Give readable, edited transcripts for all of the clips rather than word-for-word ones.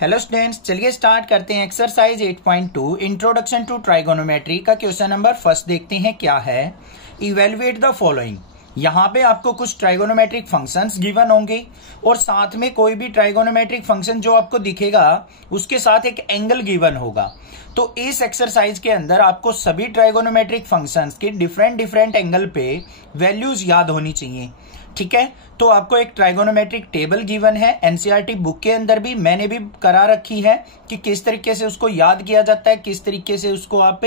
Hello students, चलिए start करते हैं एक्सरसाइज 8.2 इंट्रोडक्शन टू ट्राइगोनोमेट्री का क्वेश्चन नंबर फर्स्ट देखते हैं क्या है। Evaluate the following. यहाँ पे आपको कुछ ट्राइगोनोमेट्रिक फंक्शंस गिवन होंगे और साथ में कोई भी ट्राइगोनोमेट्रिक फंक्शन जो आपको दिखेगा उसके साथ एक एंगल गिवन होगा। तो इस एक्सरसाइज के अंदर आपको सभी ट्राइगोनोमेट्रिक फंक्शंस के डिफरेंट एंगल पे वैल्यूज याद होनी चाहिए। ठीक है, तो आपको एक ट्राइगोनोमेट्रिक टेबल गिवन है, एनसीईआरटी बुक के अंदर भी मैंने भी करा रखी है कि किस तरीके से उसको याद किया जाता है, किस तरीके से उसको आप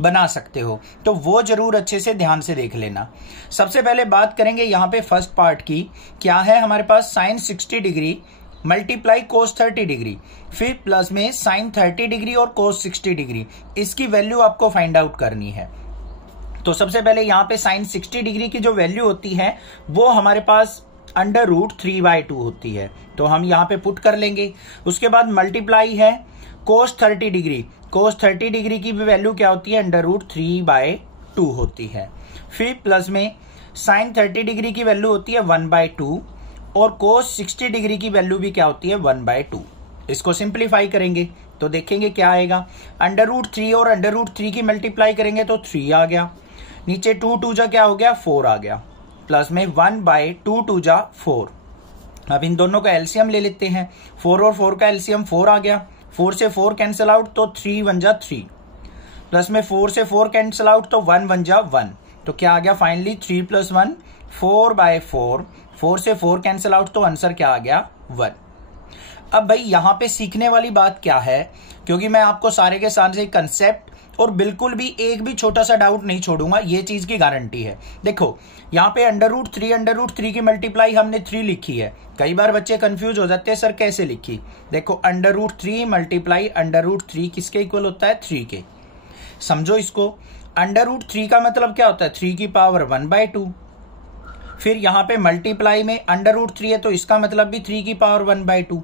बना सकते हो, तो वो जरूर अच्छे से ध्यान से देख लेना। सबसे पहले बात करेंगे यहाँ पे फर्स्ट पार्ट की। क्या है हमारे पास sine 60 degree multiply cos 30 degree, फिर प्लस में साइन 30 डिग्री और कोस 60 डिग्री। इसकी वैल्यू आपको फाइंड आउट करनी है। तो सबसे पहले यहाँ पे साइन 60 डिग्री की जो वैल्यू होती है वो हमारे पास √3/2 होती है, तो हम यहाँ पे पुट कर लेंगे। उसके बाद मल्टीप्लाई है कोस 30 डिग्री, कोस 30 डिग्री की भी वैल्यू क्या होती है, √3/2 होती है। फिर प्लस में साइन 30 डिग्री की वैल्यू होती है 1/2 और कोस 60 डिग्री की वैल्यू भी क्या होती है 1/2। इसको सिंप्लीफाई करेंगे तो देखेंगे क्या आएगा, √3 और √3 की मल्टीप्लाई करेंगे तो 3 आ गया, नीचे 2 2 जा क्या हो गया 4 आ गया, प्लस में 1/2 2 जा 4। अब इन दोनों का एलसीएम ले लेते हैं, 4 और 4 का एलसीएम 4 आ गया, 4 से 4 कैंसिल आउट तो 3 1 जा 3, प्लस में 4 से 4 कैंसिल आउट तो 1 1 जा 1, तो क्या आ गया फाइनली 3 + 1 4/4। 4 से 4 कैंसिल आउट तो आंसर क्या आ गया 1। अब भाई यहाँ पे सीखने वाली बात क्या है, क्योंकि मैं आपको सारे के सारे कंसेप्ट और बिल्कुल भी एक भी छोटा सा डाउट नहीं छोड़ूंगा, ये चीज की गारंटी है। देखो यहाँ पे √3 की मल्टीप्लाई हमने 3 लिखी है। कई बार बच्चे कंफ्यूज हो जाते हैं सर कैसे लिखी। देखो √3 मल्टीप्लाई √3 किसके इक्वल होता है 3 के। समझो इसको, √3 का मतलब क्या होता है 3 की पावर 1/2। फिर यहाँ पे मल्टीप्लाई में √3 है तो इसका मतलब भी 3 की पावर 1/2।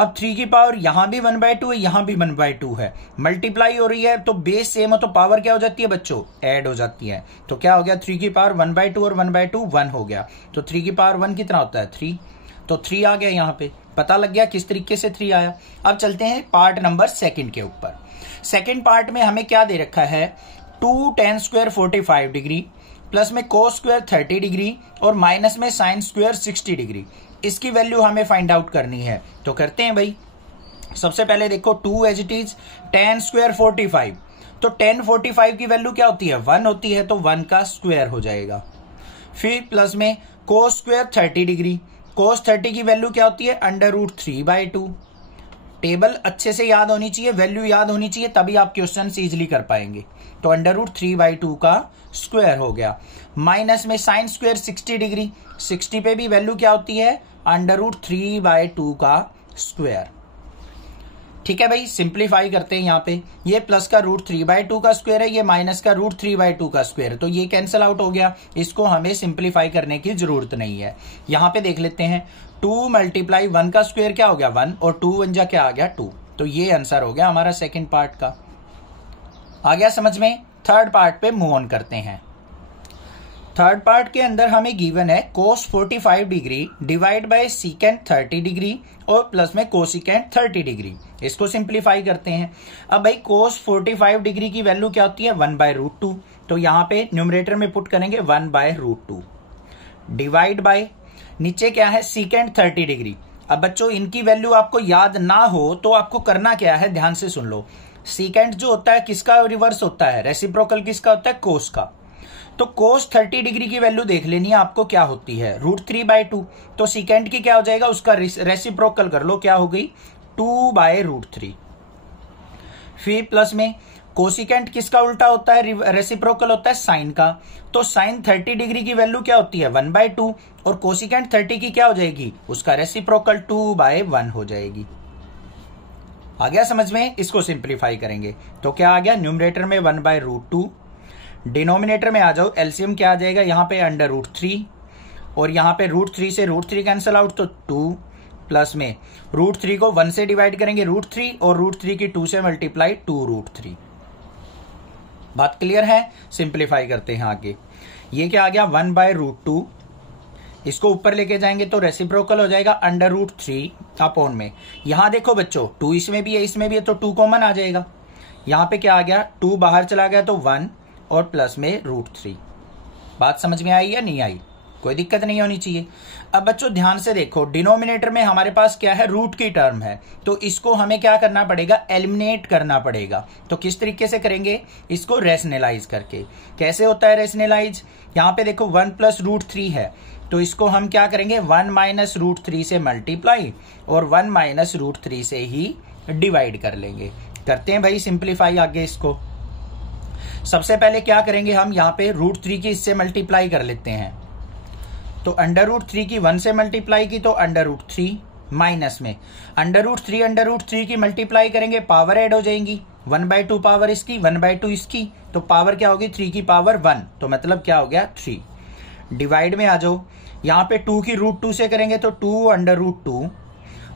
अब 3 की पावर यहां भी 1/2 है, यहां भी 1/2 है, मल्टीप्लाई हो रही है तो बेस सेम हो तो पावर क्या हो जाती है बच्चों, ऐड हो जाती है। तो क्या हो गया 3 की पावर 1/2 और 1/2 1 हो गया, तो 3 की पावर 1 कितना होता है 3, तो 3 आ गया। यहाँ पे पता लग गया किस तरीके से 3 आया। अब चलते हैं पार्ट नंबर 2 के ऊपर। सेकेंड पार्ट में हमें क्या दे रखा है, 2 tan² 45 डिग्री प्लस में cos² 30 डिग्री और माइनस में sin² 60 डिग्री। इसकी वैल्यू हमें फाइंड आउट करनी है, तो करते हैं भाई। सबसे पहले देखो 2 एज इट इज tan² 45, तो tan 45 की वैल्यू क्या होती है 1 होती है, तो 1 का स्क्वायर हो जाएगा। फिर प्लस में cos² 30 डिग्री, cos 30 की वैल्यू क्या होती है √3/2। टेबल अच्छे से याद होनी चाहिए, वैल्यू याद होनी चाहिए, तभी आप क्वेश्चन इजीली कर पाएंगे। तो √3/2 का स्क्वायर हो गया, माइनस में sin² 60 डिग्री, 60 पे भी वैल्यू क्या होती है √3/2 का स्क्वायर। ठीक है भाई, सिंप्लीफाई करते हैं। यहाँ पे ये प्लस का √3/2 का स्क्वायर है, ये माइनस का √3/2 का स्क्वायर है, तो ये कैंसिल आउट हो गया। इसको हमें सिंप्लीफाई करने की जरूरत नहीं है। यहाँ पे देख लेते हैं 2 × 1 का स्क्वायर क्या हो गया 1 और 2 1 जा क्या आ गया 2, तो ये आंसर हो गया हमारा सेकेंड पार्ट का। आ गया समझ में। थर्ड पार्ट पे मूव ऑन करते हैं। थर्ड पार्ट के अंदर हमें गिवन है cos 45 degree divide by secant 30 degree और प्लस में कोसिकेंट 30 डिग्री। इसको सिंप्लीफाई करते हैं। अब भाई cos 45 डिग्री की वैल्यू क्या होती है 1/√2, तो यहाँ पे न्यूमरेटर में पुट करेंगे 1/√2 डिवाइड बाय नीचे क्या है secant 30 डिग्री। अब बच्चों इनकी वैल्यू आपको याद ना हो तो आपको करना क्या है, ध्यान से सुन लो। secant जो होता है किसका रिवर्स होता है, रेसिप्रोकल किसका होता है cos का। तो cos 30 डिग्री की वैल्यू देख लेनी है आपको क्या होती है √3/2, तो secant की क्या हो जाएगा उसका रेसिप्रोकल कर लो, क्या हो गई 2/√3। फिर प्लस में कोसिकेंट किसका उल्टा होता है, रेसिप्रोकल होता है साइन का, तो साइन 30 डिग्री की वैल्यू क्या होती है 1/2 और कोसिकेंट 30 की क्या हो जाएगी उसका रेसिप्रोकल 2/1 हो जाएगी। आ गया समझ में। इसको सिंप्लीफाई करेंगे तो क्या आ गया, न्यूमरेटर में 1/√2, डिनोमिनेटर में आ जाओ, एलसीएम क्या आ जाएगा यहाँ पे √3 और यहाँ पे √3 से √3 कैंसिल आउट तो 2, प्लस में √3 को 1 से डिवाइड करेंगे √3 और √3 की 2 से मल्टीप्लाई 2√3। बात क्लियर है। सिंप्लीफाई करते हैं आगे। ये क्या आ गया 1/√2, इसको ऊपर लेके जाएंगे तो रेसिप्रोकल हो जाएगा √3 अपॉन में। यहां देखो बच्चों 2 इसमें भी है इसमें भी है तो 2 कॉमन आ जाएगा। यहां पे क्या आ गया 2 बाहर चला गया तो 1 और प्लस में √3। बात समझ में आई या नहीं आई? कोई दिक्कत नहीं होनी चाहिए। अब बच्चों ध्यान से देखो डिनोमिनेटर में हमारे पास क्या है रूट की टर्म है, तो इसको हमें क्या करना पड़ेगा एलिमिनेट करना पड़ेगा। तो किस तरीके से करेंगे इसको रैशनलाइज करके। कैसे होता है रैशनलाइज? यहाँ पे देखो 1 + √3 है तो इसको हम क्या करेंगे 1 - √3 से मल्टीप्लाई और 1 - √3 से ही डिवाइड कर लेंगे। करते हैं भाई सिंप्लीफाई आगे इसको। सबसे पहले क्या करेंगे हम यहाँ पे √3 की इससे मल्टीप्लाई कर लेते हैं। तो √3 की 1 से मल्टीप्लाई की तो √3 माइनस में √3 की मल्टीप्लाई करेंगे पावर ऐड हो जाएंगी 1/2 पावर इसकी 1/2 इसकी तो पावर क्या होगी 3 की पावर 1 तो मतलब क्या हो गया 3। डिवाइड में आ जाओ। यहाँ पे 2 की √2 से करेंगे तो 2/√2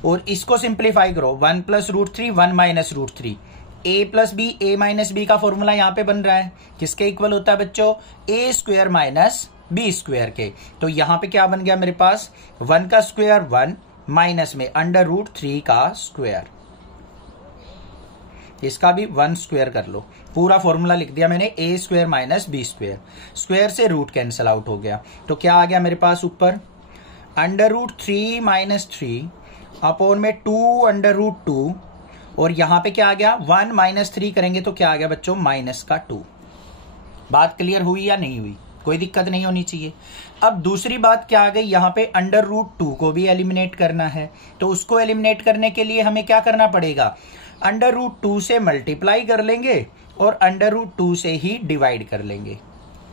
और इसको सिंप्लीफाई करो 1 + √3 1 - √3 a + b का फॉर्मूला यहाँ पे बन रहा है किसके इक्वल होता है बच्चों a² - b² के। तो यहाँ पे क्या बन गया मेरे पास 1 का स्क्वायर 1 माइनस में √3 का स्क्वायर, इसका भी 1 स्क्वायर कर लो। पूरा फॉर्मूला लिख दिया मैंने a² - b²। स्क्वायर से रूट कैंसिल आउट हो गया तो क्या आ गया मेरे पास ऊपर √3 - 3 अपॉन में 2/√2 और यहां पे क्या आ गया 1 - 3 करेंगे तो क्या आ गया बच्चों -2। बात क्लियर हुई या नहीं हुई? कोई दिक्कत नहीं होनी चाहिए। अब दूसरी बात क्या आ गई यहाँ पे √2 को भी एलिमिनेट करना है तो उसको एलिमिनेट करने के लिए हमें क्या करना पड़ेगा √2 से मल्टीप्लाई कर लेंगे और √2 से ही डिवाइड कर लेंगे।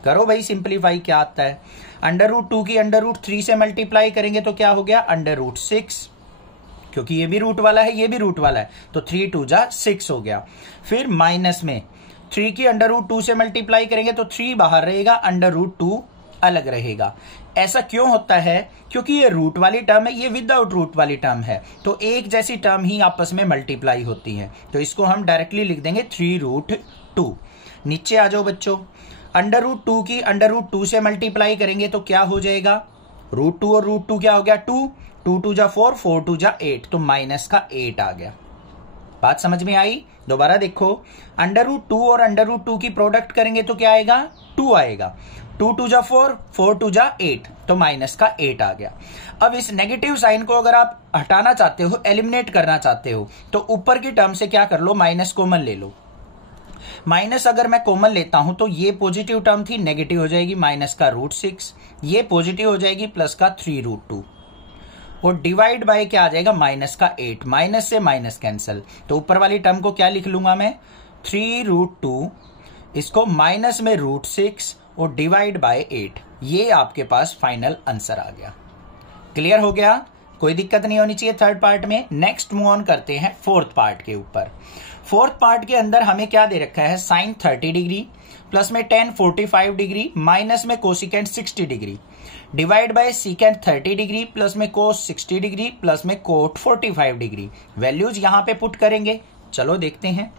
करो भाई सिंप्लीफाई क्या आता है। √2 की √3 से मल्टीप्लाई करेंगे तो क्या हो गया √6 क्योंकि ये भी रूट वाला है ये भी रूट वाला है तो 3 2 जा 6 हो गया। फिर माइनस में 3 की √2 से मल्टीप्लाई करेंगे तो 3 बाहर रहेगा √2 अलग रहेगा। ऐसा क्यों होता है? क्योंकि ये रूट वाली टर्म है ये विदाउट रूट वाली टर्म है तो एक जैसी टर्म ही आपस में मल्टीप्लाई होती है तो इसको हम डायरेक्टली लिख देंगे 3√2। नीचे आ जाओ बच्चों √2 की √2 से मल्टीप्लाई करेंगे तो क्या हो जाएगा √2 और √2 क्या हो गया 2 2 2 जा 4 4 2 जा 8 तो -8 आ गया। बात समझ में आई? दोबारा देखो √2 और √2 की प्रोडक्ट करेंगे तो क्या आएगा 2 आएगा 2 2 जा 4 4 2 जा 8 तो -8 आ गया। अब इस नेगेटिव साइन को अगर आप हटाना चाहते हो एलिमिनेट करना चाहते हो तो ऊपर की टर्म से क्या कर लो माइनस कॉमन ले लो। माइनस अगर मैं कॉमन लेता हूं तो ये पॉजिटिव टर्म थी नेगेटिव हो जाएगी -√6 ये पॉजिटिव हो जाएगी प्लस का 3√2 और डिवाइड बाय क्या आ जाएगा -8 माइनस से माइनस कैंसिल तो ऊपर वाली टर्म को क्या लिख लूंगा मैं 3√2 इसको माइनस में √6 और डिवाइड बाय 8 ये आपके पास फाइनल आंसर आ गया। क्लियर हो गया? कोई दिक्कत नहीं होनी चाहिए थर्ड पार्ट में। नेक्स्ट मूव ऑन करते हैं फोर्थ पार्ट के ऊपर। फोर्थ पार्ट के अंदर हमें क्या दे रखा है sin 30 डिग्री प्लस में tan 45 डिग्री माइनस में cosecant 60 degree divide by secant 30 degree plus में कोस 60 डिग्री प्लस में कोट 45 डिग्री। वैल्यूज यहां पे पुट करेंगे। चलो देखते हैं।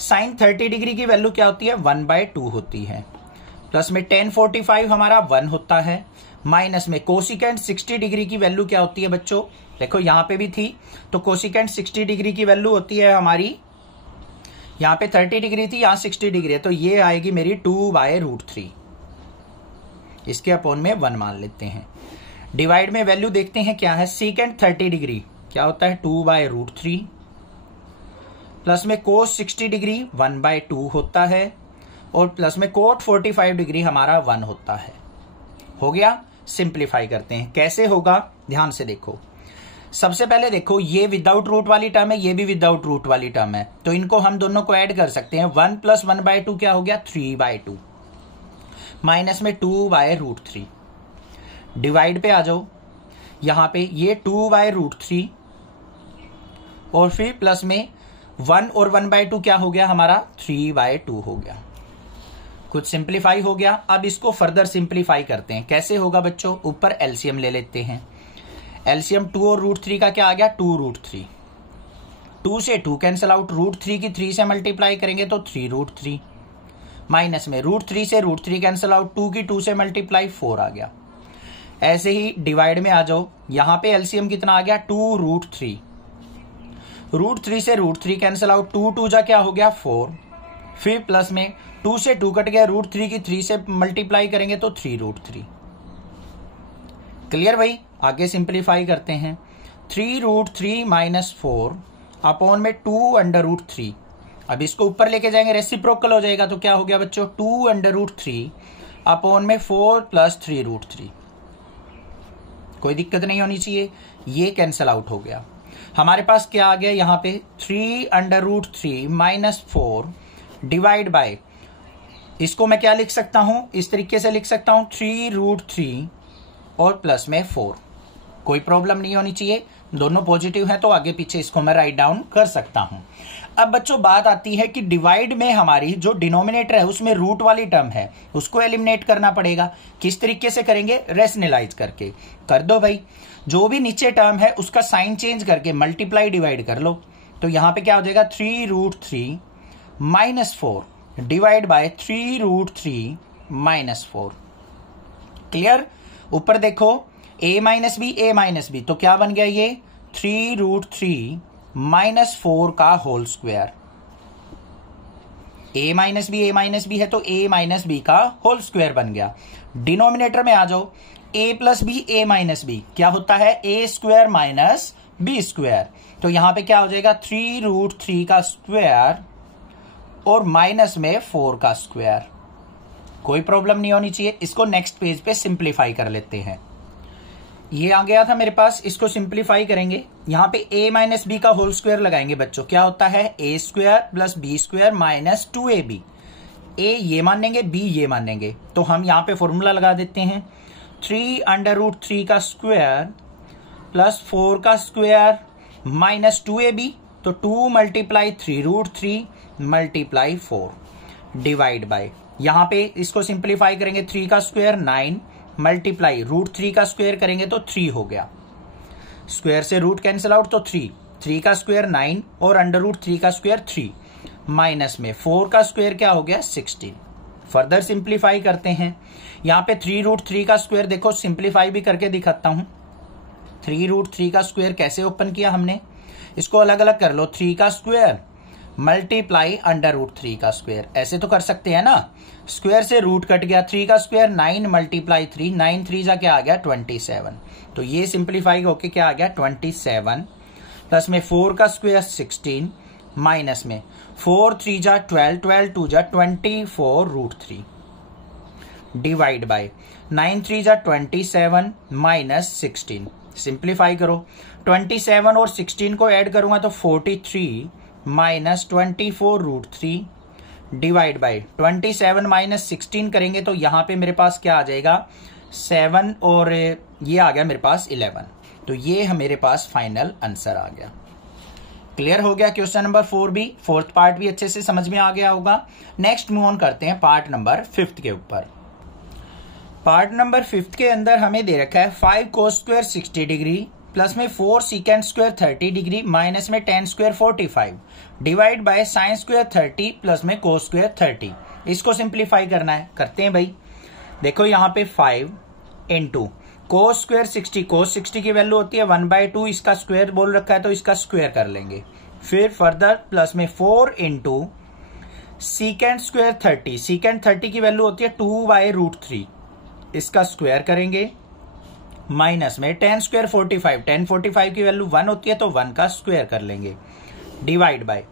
sin 30 डिग्री की वैल्यू क्या होती है 1/2 होती है प्लस में tan 45 हमारा 1 होता है माइनस में कोसिकेंट 60 डिग्री की वैल्यू क्या होती है बच्चों देखो यहां पे भी थी तो कोसिकेंट 60 डिग्री की वैल्यू होती है हमारी यहां पे 30 डिग्री थी यहां 60 डिग्री है तो ये आएगी मेरी 2/√3 इसके अपॉन में 1 मान लेते हैं। डिवाइड में वैल्यू देखते हैं क्या है सीकेंट 30 डिग्री क्या होता है 2/√3 प्लस में कोस 60 डिग्री 1/2 होता है और प्लस में कोट 45 डिग्री हमारा 1 होता है। हो गया? सिंप्लीफाई करते हैं। कैसे होगा ध्यान से देखो। सबसे पहले देखो ये विदाउट रूट वाली टर्म है ये भी विदाउट रूट वाली टर्म है तो इनको हम दोनों को ऐड कर सकते हैं 1 + 1/2 क्या हो गया 3/2 माइनस में 2/√3 डिवाइड पे आ जाओ यहां पे ये 2/√3 और फिर प्लस में 1 और 1/2 क्या हो गया हमारा 3/2 हो गया। कुछ सिंप्लीफाई हो गया। अब इसको फर्दर सिंप्लीफाई करते हैं। कैसे होगा बच्चों? ऊपर एलसीएम ले लेते हैं। एलसीएम 2 और √3 का क्या आ गया 2√3 2 से 2 कैंसिल आउट √3 की 3 से मल्टीप्लाई करेंगे तो 3√3 माइनस में √3 से √3 कैंसिल आउट 2 की 2 से मल्टीप्लाई 4 आ गया। ऐसे ही डिवाइड में आ जाओ, यहां पे एलसीएम कितना आ गया 2√3, √3 से √3 कैंसिल आउट, 2 2 जा क्या हो गया 4, फिर प्लस में 2 से 2 कट गया, √3 की 3 से मल्टीप्लाई करेंगे तो 3√3। क्लियर भाई? आगे सिंप्लीफाई करते हैं, 3√3 माइनस 4 अपॉन में 2√3। अब इसको ऊपर लेके जाएंगे, रेसिप्रोकल हो जाएगा, तो क्या हो गया बच्चों 2√3 अपॉन में 4 प्लस 3√3। कोई दिक्कत नहीं होनी चाहिए, ये कैंसल आउट हो गया। हमारे पास क्या आ गया यहां पे 3√3 माइनस 4 डिवाइड बाय, इसको मैं क्या लिख सकता हूं, इस तरीके से लिख सकता हूं 3√3 और प्लस में 4। कोई प्रॉब्लम नहीं होनी चाहिए, दोनों पॉजिटिव हैं तो आगे पीछे इसको मैं राइट डाउन कर सकता हूं। अब बच्चों बात आती है कि डिवाइड में हमारी जो डिनोमिनेटर है उसमें रूट वाली टर्म है, उसको एलिमिनेट करना पड़ेगा। किस तरीके से करेंगे, रेशनलाइज करके कर दो भाई। जो भी नीचे टर्म है उसका साइन चेंज करके मल्टीप्लाई डिवाइड कर लो, तो यहां पे क्या हो जाएगा 3√3 minus 4 divide by 3√3 minus 4। Clear? ऊपर देखो a माइनस बी, तो क्या बन गया ये 3√3 माइनस 4 का whole square. a minus B है तो a माइनस बी का होल स्क्वायर बन गया। डिनोमिनेटर में आ जाओ, a plus B a minus B क्या होता है a square minus B square, तो यहां पे क्या हो जाएगा 3√3 का स्क्वायर और माइनस में 4 का स्क्वायर। कोई प्रॉब्लम नहीं होनी चाहिए। इसको नेक्स्ट पेज पे सिंप्लीफाई कर लेते हैं। ये आ गया था मेरे पास, इसको सिंप्लीफाई करेंगे। यहां पे a माइनस बी का होल स्क्वायर लगाएंगे बच्चों, क्या होता है a square plus B square minus 2ab। a ये मानेंगे, b ये मानेंगे, तो हम यहां पे फॉर्मूला लगा देते हैं 3√3 का स्क्वायर प्लस 4 का स्क्वायर माइनस 2ab, तो 2 मल्टीप्लाई 3√3 मल्टीप्लाई 4 डिवाइड बाय, यहां पे इसको सिंप्लीफाई करेंगे 3 का स्क्वायर 9 मल्टीप्लाई √3 का स्क्वायर करेंगे तो 3 हो गया, स्क्वायर से रूट कैंसिल आउट तो 3 का स्क्वायर 9 और √3 का स्क्वायर 3 माइनस में 4 का स्क्वायर क्या हो गया 16। फर्दर सिंप्लीफाई करते हैं, यहां पे 3√3 का स्क्वायर देखो सिंप्लीफाई भी करके दिखाता हूं। 3√3 का स्क्वायर कैसे ओपन किया हमने, इसको अलग अलग कर लो, 3 का स्क्वायर मल्टीप्लाई √3 का स्क्वायर, ऐसे तो कर सकते हैं ना। स्क्वायर से रूट कट गया, 3 का स्क्वायर 9 मल्टीप्लाई 3, 9 3 जा क्या आ गया 27, तो ये सिंप्लीफाई होके क्या आ गया 27 प्लस में 4 का स्क्वायर 16 माइनस में 4 3 जा 12, 12 2 जा 24√3 डिवाइड बाय 9 3 जा 27 माइनस 16। सिंप्लीफाई करो, 27 और 16 को ऐड करूंगा तो 43 माइनस 24√3 डिवाइड बाय 27 माइनस 16 करेंगे तो यहां पे मेरे पास क्या आ जाएगा 7 और ये आ गया मेरे पास 11, तो ये मेरे पास फाइनल आंसर आ गया। क्लियर हो गया क्वेश्चन नंबर 4 भी, फोर्थ पार्ट भी अच्छे से समझ में आ गया होगा। नेक्स्ट मूव ऑन करते हैं पार्ट नंबर 5 के ऊपर। पार्ट नंबर 5 के अंदर हमें दे रखा है 5 cos स्क्वायर 60 डिग्री प्लस में 4 secant स्क्वायर 30 डिग्री माइनस में 10 square 45 divide by sine square 30 plus में cos स्क्वायर 30। इसको सिंप्लीफाई करना है, करते हैं भाई। देखो यहाँ पे 5 इंटू cos स्क्वायर 60, cos 60 की वैल्यू होती है 1/2, इसका स्क्वायर बोल रखा है तो इसका स्क्वायर कर लेंगे। फिर फर्दर प्लस में 4 इंटू secant स्क्वायर 30, secant 30 की वैल्यू होती है 2/√3, इसका स्क्वायर करेंगे माइनस में 10 स्क्वायर 45, 10 45 की वैल्यू 1 होती है तो 1 का स्क्वायर कर लेंगे डिवाइड बाय।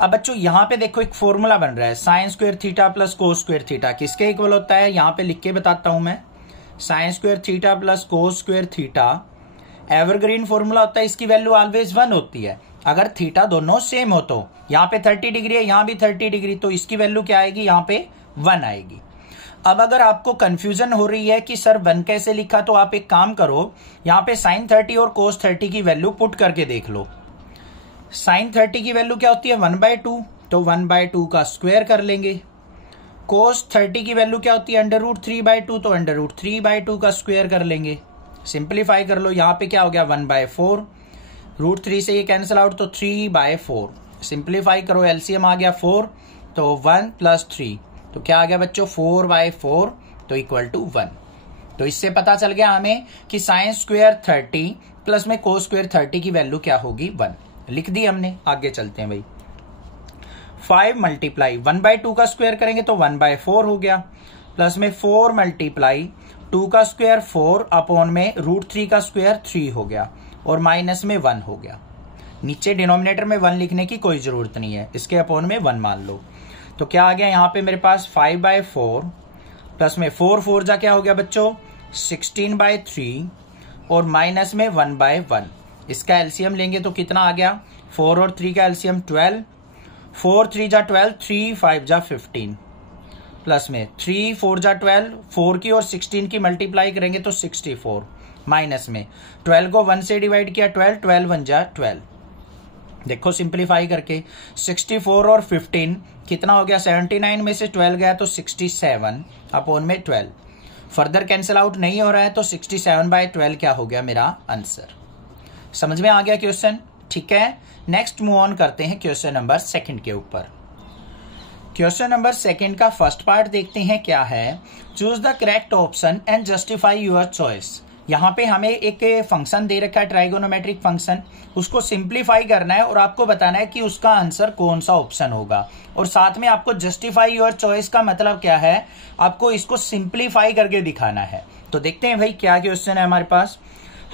अब बच्चों यहां पे देखो एक फॉर्मूला बन रहा है sine square theta plus cos square theta, किसके इक्वल होता है यहां पे लिख के बताता हूं मैं। Sine square theta plus cos square theta evergreen formula होता है, इसकी वैल्यू ऑलवेज 1 होती है अगर थीटा दोनों सेम हो। तो यहाँ पे 30 डिग्री है, यहां भी 30 डिग्री, तो इसकी वैल्यू क्या आएगी यहाँ पे 1 आएगी। अब अगर आपको कंफ्यूजन हो रही है कि सर 1 कैसे लिखा, तो आप एक काम करो, यहाँ पे साइन 30 और कोस 30 की वैल्यू पुट करके देख लो। साइन 30 की वैल्यू क्या होती है 1/2, तो 1/2 का स्क्वायर कर लेंगे। कोस 30 की वैल्यू क्या होती है √3/2, तो √3/2 का स्क्वायर कर लेंगे। सिंप्लीफाई कर लो, यहाँ पे क्या हो गया 1/4, √3 से ये कैंसिल आउट तो 3/4। सिंप्लीफाई करो, एलसीएम आ गया 4, तो 1 + 3, तो क्या आ गया बच्चों 4/4, तो इक्वल टू 1। तो इससे पता चल गया हमें कि साइन स्क्वायर 30 प्लस में कोस स्क्वायर 30 की वैल्यू क्या होगी 1। लिख दी हमने। आगे चलते हैं भाई। 5 मल्टीप्लाई 1/2 का स्क्वायर करेंगे तो 1/4 हो गया, प्लस में 4 मल्टीप्लाई 2 का स्क्वायर 4 अपॉन में √3 का स्क्वायर 3 हो गया, और माइनस में 1 हो गया। नीचे डिनोमिनेटर में 1 लिखने की कोई जरूरत नहीं है, इसके अपॉन में 1 मान लो। तो क्या आ गया यहाँ पे मेरे पास 5/4 प्लस में 4 जा क्या हो गया बच्चों 16/3, और माइनस में 1/1। इसका एलसीएम लेंगे तो कितना आ गया 4 और 3 का एलसीएम 12, 4 3 जा 12, 3 5 जा 15, प्लस में 3 4 जा 12, 4 की और 16 की मल्टीप्लाई करेंगे तो 64, माइनस में 12 को 1 से डिवाइड किया 12, 12 1 जा 12। देखो सिंप्लीफाई करके 64 और 15 कितना हो गया 79 में से 12 गया तो 67 अपॉन में 12। फर्दर कैंसिल आउट नहीं हो रहा है तो 67/12 क्या हो गया मेरा आंसर। समझ में आ गया क्वेश्चन? ठीक है, नेक्स्ट मूव ऑन करते हैं क्वेश्चन नंबर 2 के ऊपर। क्वेश्चन नंबर 2 का फर्स्ट पार्ट देखते हैं क्या है। Choose the correct option and justify your choice. यहाँ पे हमें एक फंक्शन दे रखा है ट्राइगोनोमेट्रिक फंक्शन, उसको सिंप्लीफाई करना है और आपको बताना है कि उसका आंसर कौन सा ऑप्शन होगा, और साथ में आपको जस्टिफाई योर चॉइस का मतलब क्या है, आपको इसको सिंप्लीफाई करके दिखाना है। तो देखते हैं भाई क्या क्वेश्चन है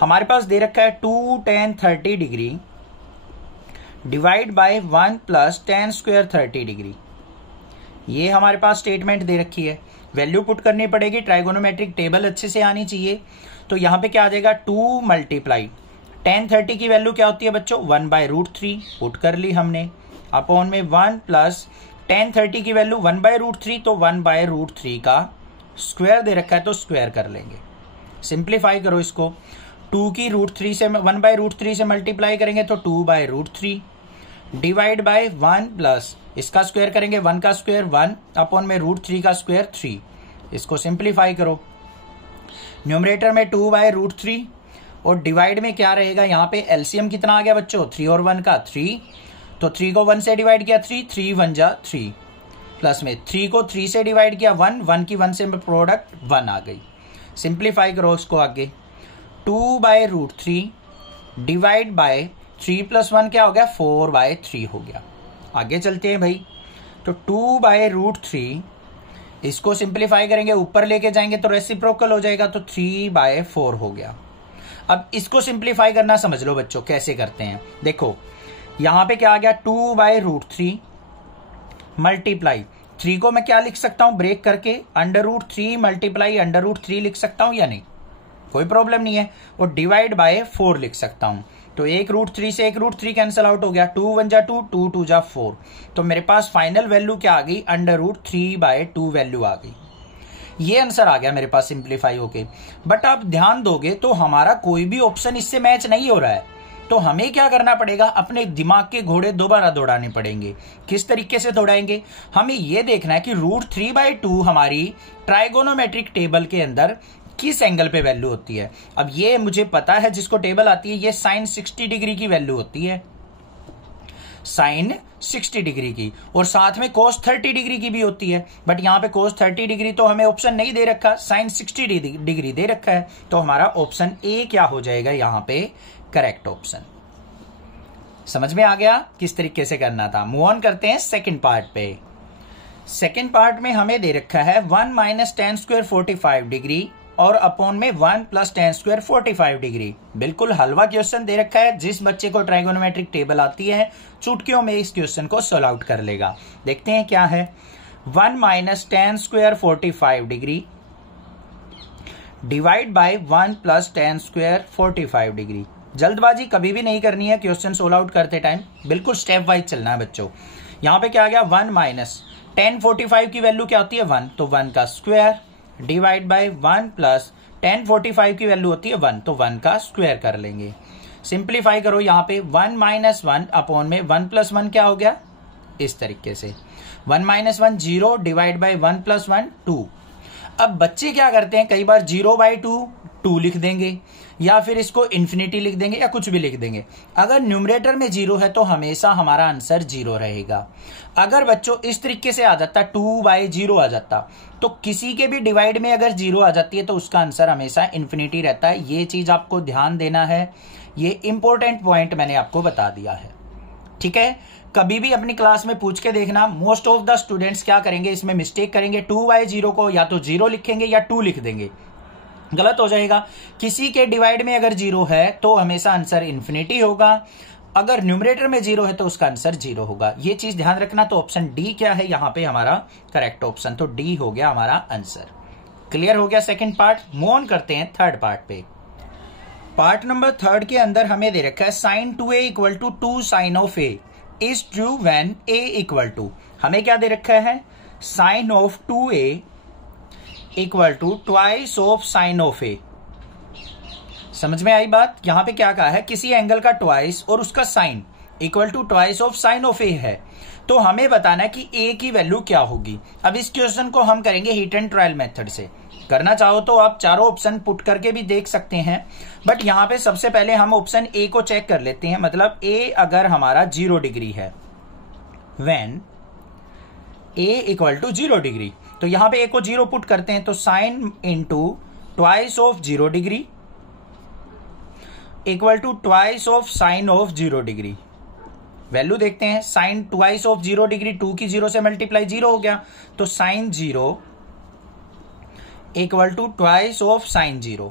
हमारे पास दे रखा है 2 tan 30 degree divide by 1 plus tan square 30 degree. ये हमारे पास स्टेटमेंट दे रखी है, वैल्यू पुट करनी पड़ेगी, ट्राइगोनोमेट्रिक टेबल अच्छे से आनी चाहिए। तो यहां पे क्या आ जाएगा 2 मल्टीप्लाई tan 30 की वैल्यू क्या होती है बच्चों 1/√3 पुट कर ली हमने, अपॉन में 1 प्लस tan 30 की वैल्यू 1/√3, तो 1/√3 का स्क्वायर दे रखा है तो स्क्वायर कर लेंगे। सिंप्लीफाई करो इसको, 2 की √3 से 1/√3 से मल्टीप्लाई करेंगे तो 2/√3 डिवाइड बाय 1 प्लस इसका स्क्वायर करेंगे 1 का स्क्वायर 1 अपॉन में √3 का स्क्वायर 3। इसको सिंप्लीफाई करो, न्यूमरेटर में 2/√3 और डिवाइड में क्या रहेगा यहाँ पे एलसीएम कितना आ गया बच्चों 3 और 1 का 3, तो 3 को 1 से डिवाइड किया 3, 3 1 जा 3, प्लस में 3 को 3 से डिवाइड किया 1, 1 की 1 से प्रोडक्ट 1 आ गई। सिंप्लीफाई करो इसको आगे, 2/√3 डिवाइड बाय 3 प्लस 1 क्या हो गया 4/3 हो गया। आगे चलते हैं भाई, तो 2/√3 इसको सिंप्लीफाई करेंगे ऊपर लेके जाएंगे तो रेसिप्रोकल हो जाएगा, तो 3/4 हो गया। अब इसको सिंप्लीफाई करना समझ लो बच्चों कैसे करते हैं। देखो यहां पे क्या आ गया 2/√3 मल्टीप्लाई 3 को मैं क्या लिख सकता हूं ब्रेक करके √3 मल्टीप्लाई √3 लिख सकता हूं या नहीं, कोई प्रॉब्लम नहीं है, और डिवाइड बाय 4 लिख सकता हूं। तो एक √3 से एक √3 कैंसिल आउट हो गया, 2 1 जा 2, 2 2 जा 4, तो मेरे पास फाइनल वैल्यू क्या आ गई √3/2 वैल्यू आ गई। ये आंसर आ गया मेरे पास सिंप्लीफाई होके। बट आप ध्यान दोगे तो हमारा कोई भी ऑप्शन इससे मैच नहीं हो रहा है, तो हमें क्या करना पड़ेगा अपने दिमाग के घोड़े दोबारा दौड़ाने पड़ेंगे। किस तरीके से दौड़ाएंगे, हमें यह देखना है कि √3/2 हमारी ट्राइगोनोमेट्रिक टेबल के अंदर किस एंगल पे वैल्यू होती है। अब ये मुझे पता है जिसको टेबल आती है ये साइन 60 डिग्री की वैल्यू होती है, साइन 60 डिग्री की, और साथ में कोस 30 डिग्री की भी होती है। बट यहां पे कोस 30 डिग्री तो हमें ऑप्शन नहीं दे रखा, साइन 60 डिग्री दे रखा है, तो हमारा ऑप्शन ए क्या हो जाएगा यहाँ पे करेक्ट ऑप्शन। समझ में आ गया किस तरीके से करना था। मूव ऑन करते हैं सेकंड पार्ट पे। सेकंड पार्ट में हमें दे रखा है 1 माइनस tan स्क्वायर 45 डिग्री और अपॉन में 1 प्लस tan स्क्वायर 45 डिग्री। बिल्कुल हलवा क्वेश्चन दे रखा है, जिस बच्चे को ट्राइगोनोमेट्रिक टेबल आती है चुटकियों में इस क्वेश्चन को सॉल्व आउट कर लेगा। देखते हैं क्या है, 1 minus tan square 45 degree divide by 1 plus tan square 45 degree. जल्दबाजी कभी भी नहीं करनी है क्वेश्चन सॉल्व आउट करते टाइम, बिल्कुल स्टेप वाइज चलना है बच्चों। यहां पे क्या आ गया 1 माइनस tan 45 की वैल्यू क्या होती है 1, तो 1 का square divide by 1 plus tan 45 की वैल्यू होती है 1, तो 1 का स्क्वायर कर लेंगे। सिंप्लीफाई करो यहाँ पे 1 माइनस 1 अपॉन में 1 प्लस 1 क्या हो गया इस तरीके से, 1 माइनस 1 0 डिवाइड बाय 1 प्लस 1 2। अब बच्चे क्या करते हैं कई बार 0/2 2 लिख देंगे, या फिर इसको इन्फिनिटी लिख देंगे या कुछ भी लिख देंगे। अगर न्यूमरेटर में 0 है तो हमेशा हमारा आंसर 0 रहेगा। अगर बच्चों इस तरीके से आ जाता 2/0 आ जाता, तो किसी के भी डिवाइड में अगर 0 आ जाती है तो उसका आंसर हमेशा इन्फिनिटी रहता है। ये चीज आपको ध्यान देना है, ये इंपॉर्टेंट पॉइंट मैंने आपको बता दिया है, ठीक है। कभी भी अपनी क्लास में पूछ के देखना, मोस्ट ऑफ द स्टूडेंट्स क्या करेंगे, इसमें मिस्टेक करेंगे, 2/0 को या तो 0 लिखेंगे या 2 लिख देंगे, गलत हो जाएगा। किसी के डिवाइड में अगर 0 है तो हमेशा आंसर इन्फिनिटी होगा, अगर न्यूमरेटर में 0 है तो उसका आंसर 0 होगा। ये चीज ध्यान रखना। तो ऑप्शन डी क्या है यहाँ पे हमारा करेक्ट ऑप्शन, तो डी हो गया हमारा आंसर। क्लियर हो गया सेकंड पार्ट। मूव ऑन करते हैं थर्ड पार्ट पे। पार्ट नंबर थर्ड के अंदर हमें दे रखा है sin 2a = 2 sin of a is true when a = हमें क्या दे रखा है, sin of 2a = twice of sin of a। समझ में आई बात। यहां पे क्या कहा है, किसी एंगल का ट्वाइस और उसका sine equal to twice of sine of A है, तो हमें बताना है कि ए की वैल्यू क्या होगी। अब इस क्वेश्चन को हम करेंगे हिट एंड ट्रायल मेथड से। करना चाहो तो आप चारों ऑप्शन पुट करके भी देख सकते हैं, बट यहां पे सबसे पहले हम ऑप्शन ए को चेक कर लेते हैं। मतलब ए अगर हमारा 0 डिग्री है, व्हेन ए = 0 डिग्री, तो यहां पे ए को 0 पुट करते हैं, तो sine into twice of 0 degree equal to twice of sine of 0 degree. Value देखते हैं, साइन ट्वाइस ऑफ 0 डिग्री 2 की 0 से मल्टीप्लाई 0 हो गया, तो sine 0 equal to twice of sine 0।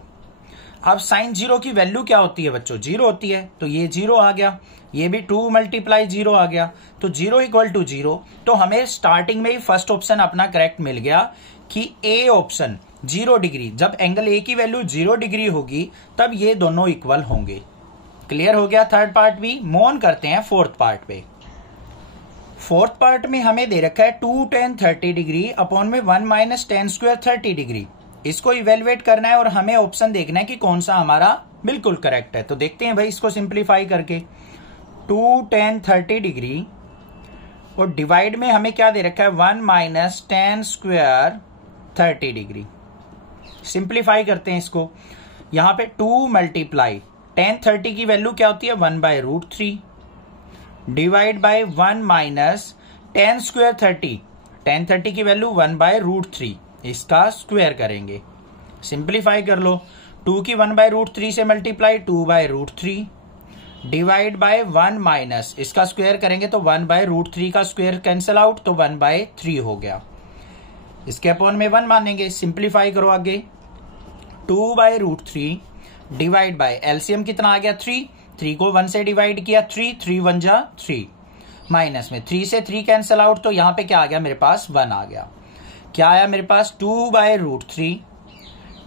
अब साइन 0 की वैल्यू क्या होती है बच्चों, 0 होती है, तो ये 0 आ गया, ये भी 2 × 0 आ गया, तो 0 = 0। तो हमें स्टार्टिंग में ही फर्स्ट ऑप्शन अपना करेक्ट मिल गया कि ए ऑप्शन 0 डिग्री, जब एंगल ए की वैल्यू 0 डिग्री होगी तब ये दोनों इक्वल होंगे। क्लियर हो गया थर्ड पार्ट भी। मूव ऑन करते हैं फोर्थ पार्ट पे। फोर्थ पार्ट में हमें दे रखा है 2 tan 30 डिग्री अपॉन में 1 - tan स्क्वायर 30 डिग्री। इसको इवेलुएट करना है और हमें ऑप्शन देखना है कि कौन सा हमारा बिल्कुल करेक्ट है। तो देखते हैं भाई इसको सिंप्लीफाई करके, 2 tan 30 डिग्री और डिवाइड में हमें क्या दे रखा है, 1 - tan स्क्वायर 30 डिग्री। सिंप्लीफाई करते हैं इसको, यहां पे 2 × tan 30 की वैल्यू क्या होती है, 1/√3 divide by 1 - tan square 30। tan 30 की वैल्यू 1/√3, इसका स्क्वायर करेंगे, सिंप्लीफाई कर लो। 2 की 1/√3 से मल्टीप्लाई 2/√3 डिवाइड बाय 1 - इसका स्क्वायर करेंगे तो 1/√3 का स्क्वायर कैंसिल आउट, तो 1/3 हो गया। इसके अपॉन में 1 मानेंगे, सिंप्लीफाई करो आगे। 2/√3 डिवाइड बाय एलसीएम कितना आ गया, 3 को 1 से डिवाइड किया, 3 1 जा 3, माइनस में 3 से 3 कैंसिल आउट, तो यहां पे क्या आ गया मेरे पास, 1 आ गया। क्या आया मेरे पास, 2/√3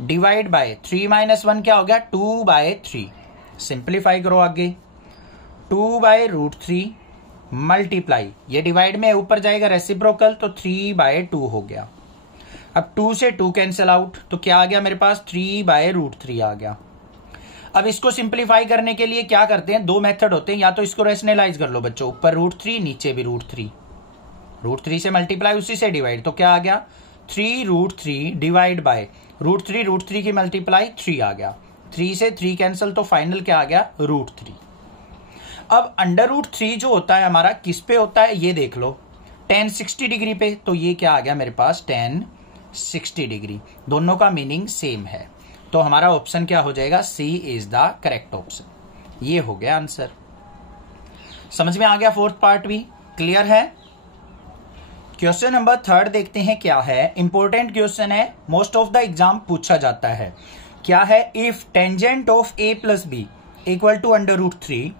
डिवाइड बाय 3 - 1 क्या हो गया, 2/3। सिंप्लीफाई करो आगे, 2/√3 मल्टीप्लाई, ये डिवाइड में ऊपर जाएगा रेसिप्रोकल, तो 3/2 हो गया। अब 2 से 2 कैंसिल आउट, तो क्या आ गया मेरे पास, 3/√3 आ गया। अब इसको सिंप्लीफाई करने के लिए क्या करते हैं, 2 मेथड होते हैं, या तो इसको रेशनलाइज कर लो बच्चों, ऊपर √3 नीचे भी √3 से मल्टीप्लाई उसी से डिवाइड, तो क्या आ गया, 3√3 डिवाइड बाय √3 की मल्टीप्लाई 3 आ गया, 3 से 3 कैंसिल, तो फाइनल क्या आ गया, √3। अब √3 जो होता है हमारा किस पे होता है, ये देख लो, tan 60 डिग्री पे, तो ये क्या आ गया मेरे पास, tan 60 डिग्री। दोनों का मीनिंग सेम है, तो हमारा ऑप्शन क्या हो जाएगा, सी इज द करेक्ट ऑप्शन। ये हो गया आंसर। समझ में आ गया फोर्थ पार्ट भी, क्लियर है। क्वेश्चन नंबर थर्ड देखते हैं क्या है। इंपॉर्टेंट क्वेश्चन है, मोस्ट ऑफ द एग्जाम पूछा जाता है। क्या है, if tangent of a + b = √3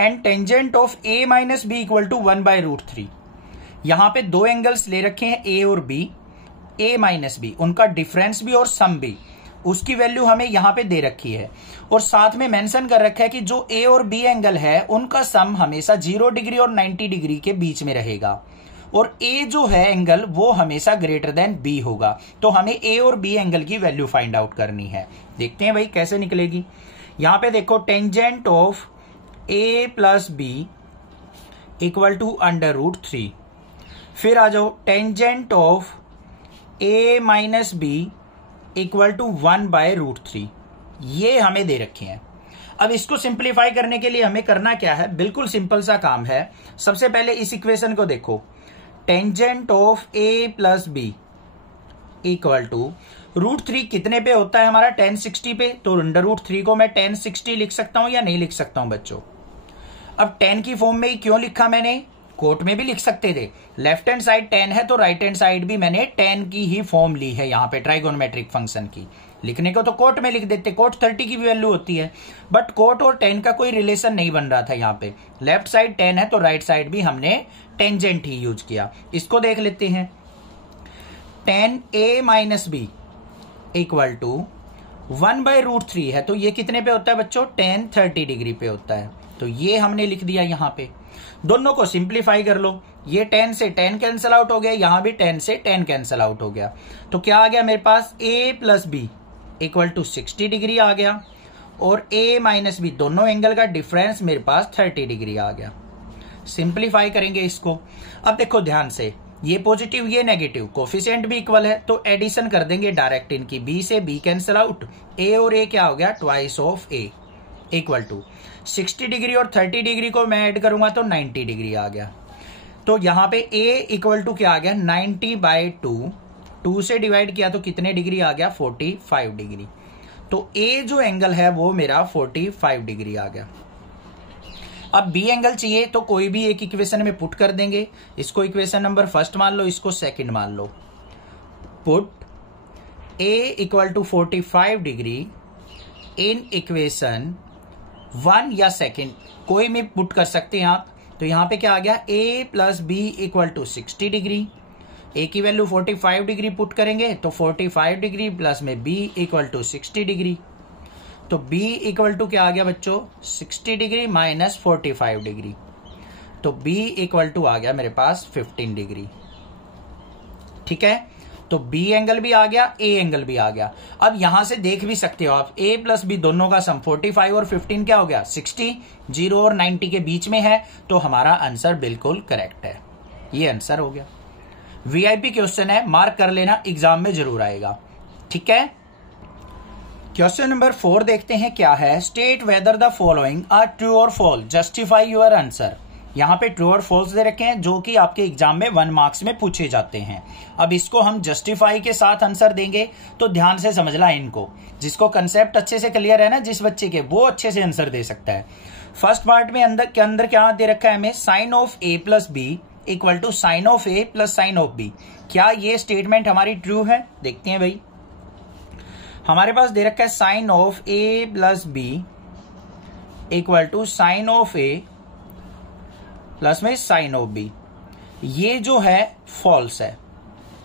and tangent of a - b = 1/√3। यहां पे 2 एंगल्स ले रखे हैं, a और b, a - b, उनका डिफरेंस भी और सम भी, उसकी वैल्यू हमें यहां पे दे रखी है, और साथ में मेंशन कर रखा है कि जो a और b एंगल है उनका सम हमेशा 0 डिग्री और 90 डिग्री के बीच में रहेगा, और a जो है एंगल वो हमेशा ग्रेटर देन b होगा। तो हमें a और b एंगल की वैल्यू फाइंड आउट करनी है। देखते हैं भाई कैसे निकलेगी। यहां पे देखो, टेंजेंट ऑफ a + b = √3, फिर आ जाओ, टेंजेंट ऑफ a - b = 1/√3। ये हमें दे रखे हैं। अब इसको सिंप्लीफाई करने के लिए हमें करना क्या है, बिल्कुल सिंपल सा काम है। सबसे पहले इस इक्वेशन को देखो, tangent of A plus B equal to √3 कितने पे होता है हमारा, tan 60 पे। तो √3 को मैं tan 60 लिख सकता हूं या नहीं लिख सकता हूं बच्चों। अब tan की फॉर्म में ही क्यों लिखा मैंने, कोट में भी लिख सकते थे। लेफ्ट हैंड साइड tan है तो राइट हैंड साइड भी मैंने tan की ही फॉर्म ली है यहाँ पे ट्राइगोनोमेट्रिक फंक्शन की। लिखने को तो कोट में लिख देते, कोट 30 की भी वैल्यू होती है, बट कोट और tan का कोई रिलेशन नहीं बन रहा था यहाँ पे। लेफ्ट साइड tan है तो राइट साइड भी हमने टेंजेंट ही यूज किया। इसको देख लेते हैं, tan a minus B equal to 1/√3 है, तो ये कितने पे होता है बच्चों, tan 30 डिग्री पे होता है। तो ये हमने लिख दिया यहाँ पे। दोनों को सिंप्लीफाई कर लो, ये tan से tan कैंसिल आउट हो गया, यहां भी tan से tan कैंसिल आउट हो गया। तो क्या आ गया मेरे पास, a plus B equal to 60 degree आ गया, और a माइनस बी दोनों एंगल का डिफरेंस मेरे पास 30 डिग्री आ गया। सिंप्लीफाई करेंगे इसको। अब देखो ध्यान से, ये पॉजिटिव ये नेगेटिव, कोफिशिएंट भी इक्वल है तो एडिशन कर देंगे डायरेक्ट इनकी, b से b कैंसिल आउट, a और a क्या हो गया, twice of a equal to 60 degree और 30 डिग्री को मैं ऐड करूंगा तो 90 डिग्री आ गया। तो यहां पे a इक्वल टू क्या आ गया, 90/2, 2 से डिवाइड किया तो कितने डिग्री आ गया, 45 डिग्री। तो a जो एंगल है वो मेरा 45 डिग्री आ गया। अब b एंगल चाहिए तो कोई भी एक इक्वेशन में पुट कर देंगे। इसको इक्वेशन नंबर फर्स्ट मान लो, इसको सेकंड मान लो। Put a equal to 45 degree in equation 1 या सेकंड, कोई भी पुट कर सकते हैं आप। तो यहां पे क्या आ गया, a plus B equal to 60 degree, a की वैल्यू 45 डिग्री पुट करेंगे तो 45 डिग्री प्लस में b इक्वल टू 60 डिग्री। तो b इक्वल टू क्या आ गया बच्चों, 60 डिग्री माइनस 45 डिग्री। तो b इक्वल टू आ गया मेरे पास 15 डिग्री। ठीक है, तो b एंगल भी आ गया, a एंगल भी आ गया। अब यहां से देख भी सकते हो आप, a प्लस b दोनों का सम 45 और 15 क्या हो गया, 60, 0 और 90 के बीच में है। तो हमारा आंसर बिल्कुल करेक्ट है, ये आंसर हो गया। वीआईपी क्वेश्चन है, मार्क कर लेना, एग्जाम में जरूर आएगा। ठीक है, क्वेश्चन नंबर 4 देखते हैं क्या है। State whether the following are true और फॉल्स, जस्टिफाई योर आंसर। यहाँ पे ट्रू और फॉल्स दे रखे हैं जो कि आपके एग्जाम में 1 मार्क्स में पूछे जाते हैं। अब इसको हम जस्टिफाई के साथ आंसर देंगे, तो ध्यान से समझना इनको। जिसको कंसेप्ट अच्छे से क्लियर है ना जिस बच्चे के, वो अच्छे से आंसर दे सकता है। फर्स्ट पार्ट में अंदर क्या दे रखा है हमें, sine of a plus B equal to sine of a plus sine of b। क्या ये स्टेटमेंट हमारी ट्रू है, देखते हैं भाई। हमारे पास दे रखा है sine of a plus B equal to sine of a plus में साइन ऑफ बी। ये जो है फॉल्स है।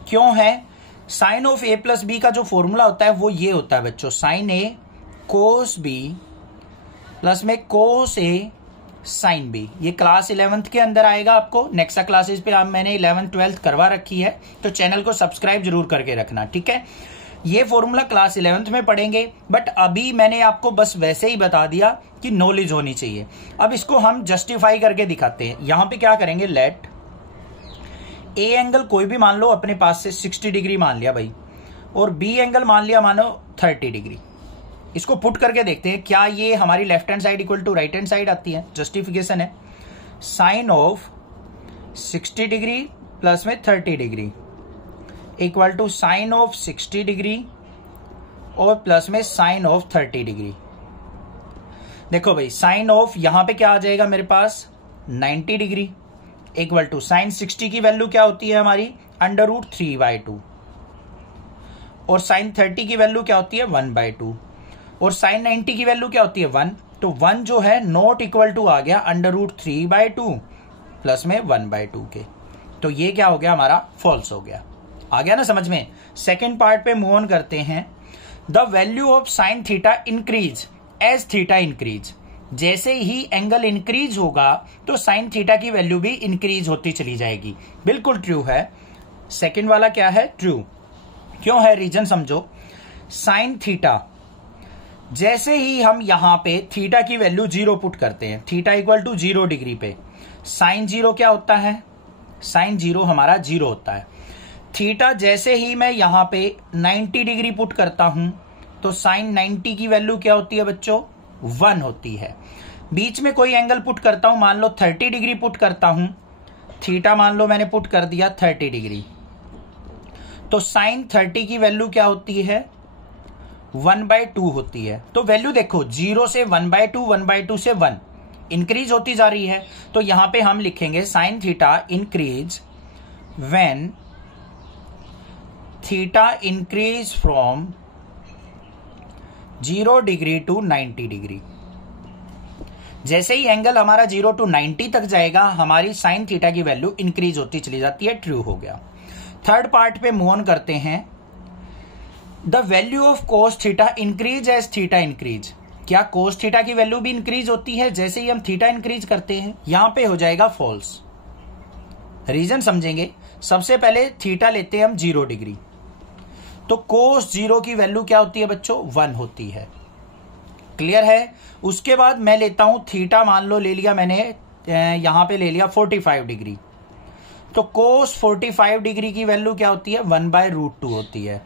क्यों है, sine of a plus B का जो फॉर्मूला होता है वो ये होता है बच्चों, sine a cos b plus में कोस a साइन b। ये क्लास 11th के अंदर आएगा आपको, नेक्स्ट क्लासेस पे मैंने 11th 12th करवा रखी है, तो चैनल को सब्सक्राइब जरूर करके रखना। ठीक है, ये फॉर्मूला क्लास 11th में पढ़ेंगे, बट अभी मैंने आपको बस वैसे ही बता दिया कि नॉलेज होनी चाहिए। अब इसको हम जस्टिफाई करके दिखाते हैं। यहां पे क्या करेंगे, लेट ए एंगल कोई भी मान लो अपने पास से 60 डिग्री मान लिया भाई, और बी एंगल मान लिया मानो 30 डिग्री। इसको पुट करके देखते हैं क्या ये हमारी left hand side equal to right hand side आती है। जस्टिफिकेशन है, साइन ऑफ 60 डिग्री प्लस में 30 degree equal to sine of 60 degree और प्लस में साइन ऑफ 30 डिग्री। देखो भाई, साइन ऑफ यहां पे क्या आ जाएगा मेरे पास, 90 डिग्री इक्वल टू साइन 60 की वैल्यू क्या होती है हमारी, √3/2, और साइन 30 की वैल्यू क्या होती है, 1/2, और साइन 90 की वैल्यू क्या होती है, 1। तो 1 जो है नॉट इक्वल टू आ गया √3/2 प्लस में 1/2 के। तो ये क्या हो गया हमारा, फॉल्स हो गया। आ गया ना समझ में। सेकेंड पार्ट पे मूव ऑन करते हैं। The value of sine theta increase as theta increase. जैसे ही एंगल इंक्रीज होगा तो साइन थीटा की वैल्यू भी इंक्रीज होती चली जाएगी। बिल्कुल ट्रू है, सेकेंड वाला क्या है, ट्रू। क्यों है, रीजन समझो। साइन थीटा, जैसे ही हम यहां पे थीटा की वैल्यू 0 पुट करते हैं, थीटा इक्वल टू 0 डिग्री पे, साइन 0 क्या होता है, साइन 0 हमारा 0 होता है। थीटा जैसे ही मैं यहां पे 90 डिग्री पुट करता हूं तो साइन 90 की वैल्यू क्या होती है बच्चों? 1 होती है। बीच में कोई एंगल पुट करता हूं, मान लो 30 डिग्री पुट करता हूं, थीटा मान लो मैंने पुट कर दिया 30 डिग्री, तो साइन 30 की वैल्यू क्या होती है? 1/2 होती है। तो वैल्यू देखो 0 से 1/2, 1/2 से 1 इंक्रीज होती जा रही है। तो यहां पे हम लिखेंगे sine theta increase when theta increase from 0 degree to 90 degree. जैसे ही एंगल हमारा 0 टू 90 तक जाएगा, हमारी साइन थीटा की वैल्यू इंक्रीज होती चली जाती है। ट्रू हो गया। थर्ड पार्ट पे मूव ऑन करते हैं। The value of cos theta increase as theta increase. क्या कोस थीटा की वैल्यू भी इंक्रीज होती है जैसे ही हम थीटा इंक्रीज करते हैं? यहां पे हो जाएगा फॉल्स। रीजन समझेंगे। सबसे पहले थीटा लेते हैं हम 0 डिग्री, तो कोस 0 की वैल्यू क्या होती है बच्चों? 1 होती है। क्लियर है। उसके बाद मैं लेता हूं थीटा, मान लो ले लिया मैंने, यहां पे ले लिया 45 डिग्री, तो कोस 45 डिग्री की वैल्यू क्या होती है? 1/√2 होती है।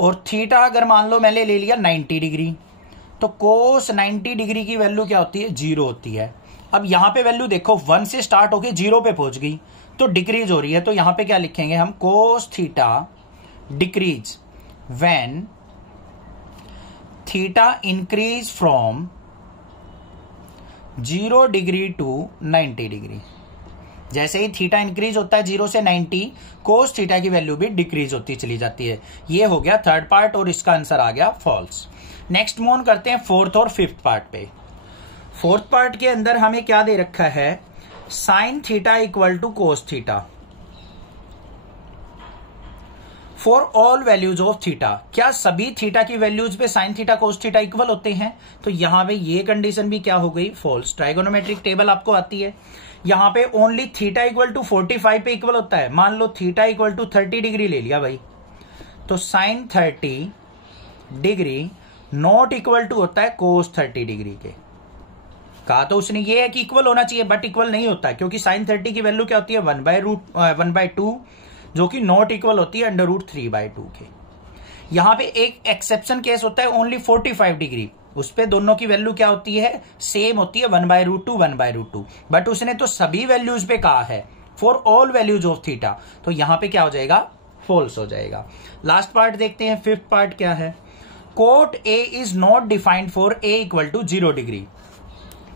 और थीटा अगर मान लो मैंने ले लिया 90 डिग्री, तो कोस 90 डिग्री की वैल्यू क्या होती है? 0 होती है। अब यहां पे वैल्यू देखो 1 से स्टार्ट होके 0 पे पहुंच गई, तो डिक्रीज हो रही है। तो यहां पे क्या लिखेंगे हम? Cos theta decrease when theta increase from 0 degree to 90 degree. जैसे ही थीटा इंक्रीज होता है 0 से 90, कोस थीटा की वैल्यू भी डिक्रीज होती चली जाती है। ये हो गया थर्ड पार्ट और इसका आंसर आ गया फॉल्स। नेक्स्ट मूव ऑन करते हैं फोर्थ और फिफ्थ पार्ट पे। फोर्थ पार्ट के अंदर हमें क्या दे रखा है? Sine theta equal to cos theta for all values of theta. क्या सभी थीटा की वैल्यूज पे sine theta cos theta equal होते हैं? तो यहां पे ये कंडीशन भी क्या हो गई? फॉल्स। ट्राइगोनोमेट्रिक टेबल आपको आती है, यहां पे ओनली थीटा इक्वल टू 45 पे इक्वल होता है। मान लो थीटा इक्वल टू 30 डिग्री ले लिया भाई, तो sine 30 degree not equal to होता है कोस 30 डिग्री के। कहा तो उसने ये है कि इक्वल होना चाहिए, बट इक्वल नहीं होता है, क्योंकि साइन 30 की वैल्यू क्या होती है? 1/2, जो कि नॉट इक्वल होती है √3/2 के। यहां पे एक एक्सेप्शन केस होता है ओनली 45 डिग्री, उस पे दोनों की वैल्यू क्या होती है? सेम होती है 1/√2, 1/√2। बट उसने तो सभी वैल्यूज पे कहा है for all values of theta, तो यहां पे क्या हो जाएगा? फॉल्स हो जाएगा। लास्ट पार्ट देखते हैं। फिफ्थ पार्ट क्या है? Cot A is not defined for A equal to 0 degree.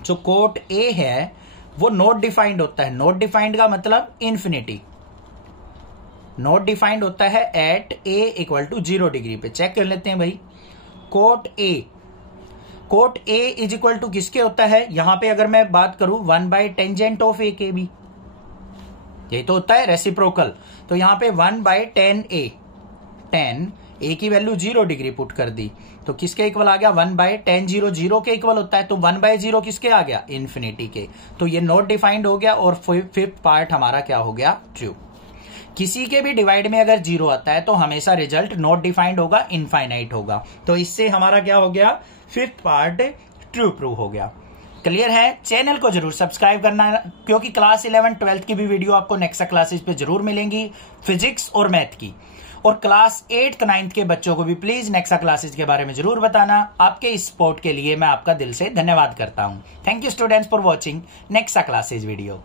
जो कोट ए है वो नॉट डिफाइंड होता है। नॉट डिफाइंड का मतलब इंफिनिटी। नॉट डिफाइंड होता है at A equal to 0 degree पे। चेक कर लेते हैं भाई। Cot A is equal to किसके होता है? यहां पे अगर मैं बात करूं 1/टेंजेंट ऑफ ए के भी, यही तो होता है रेसिप्रोकल। तो यहां पे 1/10 ए, 10 ए की वैल्यू 0 डिग्री पुट कर दी, तो किसके इक्वल आ गया? 1/10 0 0 के इक्वल होता है। तो 1/0 किसके आ गया? इन्फिनिटी के। तो ये नॉट डिफाइंड हो गया और फिफ्थ पार्ट हमारा क्या हो गया? ट्रू। किसी के भी डिवाइड में अगर 0 आता है तो हमेशा रिजल्ट नॉट डिफाइंड होगा, इनफाइनाइट होगा। तो इससे हमारा क्या हो गया? फिफ्थ पार्ट ट्रू प्रूव हो गया। क्लियर है? चैनल को जरूर सब्सक्राइब करना, क्योंकि क्लास 11 12 की भी वीडियो आपको नेक्स्ट क्लासेस पे जरूर मिलेंगी, फिजिक्स और मैथ की। और क्लास 8th 9th के बच्चों को भी प्लीज नेक्सा क्लासेस के बारे में जरूर बताना। आपके इस सपोर्ट के लिए मैं आपका दिल से धन्यवाद करता हूं। Thank you students for watching Nexa classes video.